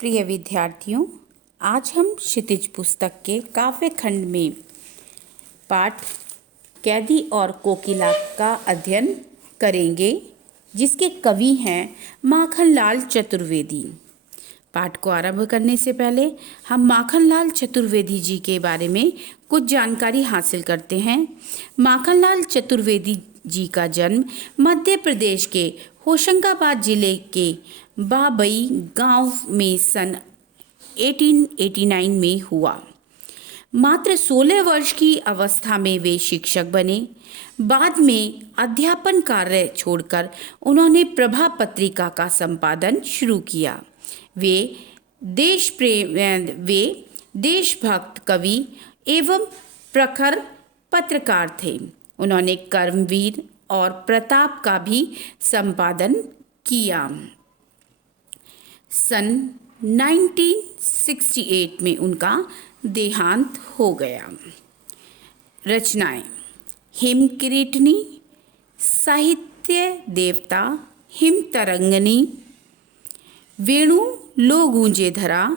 प्रिय विद्यार्थियों, आज हम क्षितिज पुस्तक के काव्य खंड में पाठ कैदी और कोकिला का अध्ययन करेंगे, जिसके कवि हैं माखनलाल चतुर्वेदी। पाठ को आरंभ करने से पहले हम माखनलाल चतुर्वेदी जी के बारे में कुछ जानकारी हासिल करते हैं। माखनलाल चतुर्वेदी जी का जन्म मध्य प्रदेश के होशंगाबाद जिले के बाबई गांव में सन 1889 में हुआ। मात्र 16 वर्ष की अवस्था में वे शिक्षक बने। बाद में अध्यापन कार्य छोड़कर उन्होंने प्रभा पत्रिका का संपादन शुरू किया। वे देशभक्त कवि एवं प्रखर पत्रकार थे। उन्होंने कर्मवीर और प्रताप का भी संपादन किया। सन 1968 में उनका देहांत हो गया। रचनाएं: हिमकिरीटनी, साहित्य देवता, हिम तरंगनी, वेणु लो गूंजे धरा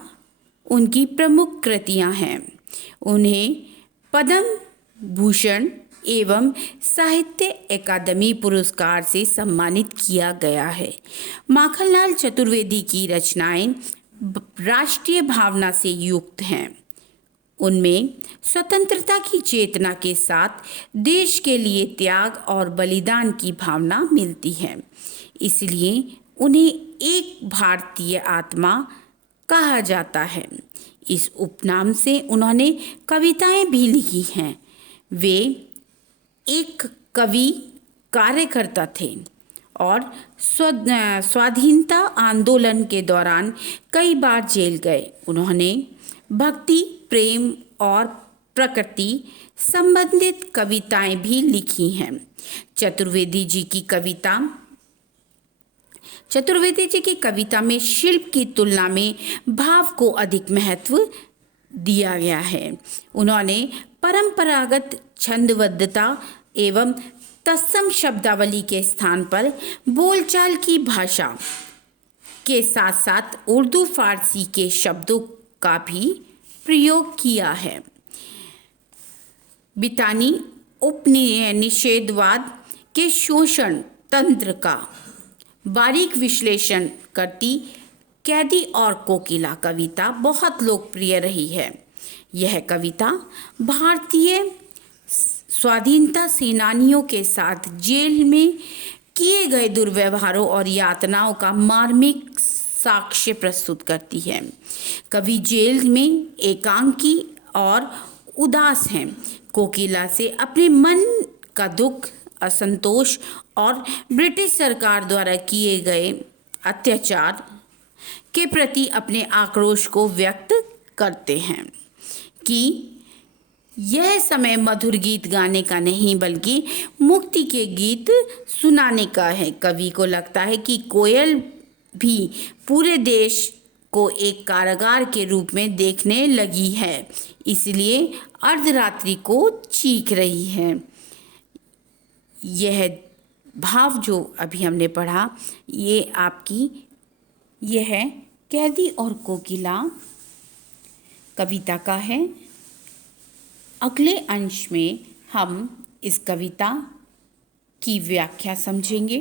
उनकी प्रमुख कृतियां हैं। उन्हें पद्म भूषण एवं साहित्य अकादमी पुरस्कार से सम्मानित किया गया है। माखनलाल चतुर्वेदी की रचनाएं राष्ट्रीय भावना से युक्त हैं। उनमें स्वतंत्रता की चेतना के साथ देश के लिए त्याग और बलिदान की भावना मिलती है। इसलिए उन्हें एक भारतीय आत्मा कहा जाता है। इस उपनाम से उन्होंने कविताएं भी लिखी हैं। वे एक कवि कार्यकर्ता थे और स्वाधीनता आंदोलन के दौरान कई बार जेल गए। उन्होंने भक्ति, प्रेम और प्रकृति संबंधित कविताएं भी लिखी हैं। चतुर्वेदी जी की कविता में शिल्प की तुलना में भाव को अधिक महत्व दिया गया है। उन्होंने परंपरागत छंदबद्धता एवं तत्सम शब्दावली के स्थान पर बोलचाल की भाषा के साथ साथ उर्दू फारसी के शब्दों का भी प्रयोग किया है। बितानी उपनिषेधवाद के शोषण तंत्र का बारीक विश्लेषण करती कैदी और कोकिला कविता बहुत लोकप्रिय रही है। यह कविता भारतीय स्वाधीनता सेनानियों के साथ जेल में किए गए दुर्व्यवहारों और यातनाओं का मार्मिक साक्ष्य प्रस्तुत करती है। कवि जेल में एकांकी और उदास हैं। कोकिला से अपने मन का दुख, असंतोष और ब्रिटिश सरकार द्वारा किए गए अत्याचार के प्रति अपने आक्रोश को व्यक्त करते हैं कि यह समय मधुर गीत गाने का नहीं बल्कि मुक्ति के गीत सुनाने का है। कवि को लगता है कि कोयल भी पूरे देश को एक कारागार के रूप में देखने लगी है, इसलिए अर्धरात्रि को चीख रही है। यह भाव जो अभी हमने पढ़ा, यह कैदी और कोकिला कविता का है। अगले अंश में हम इस कविता की व्याख्या समझेंगे।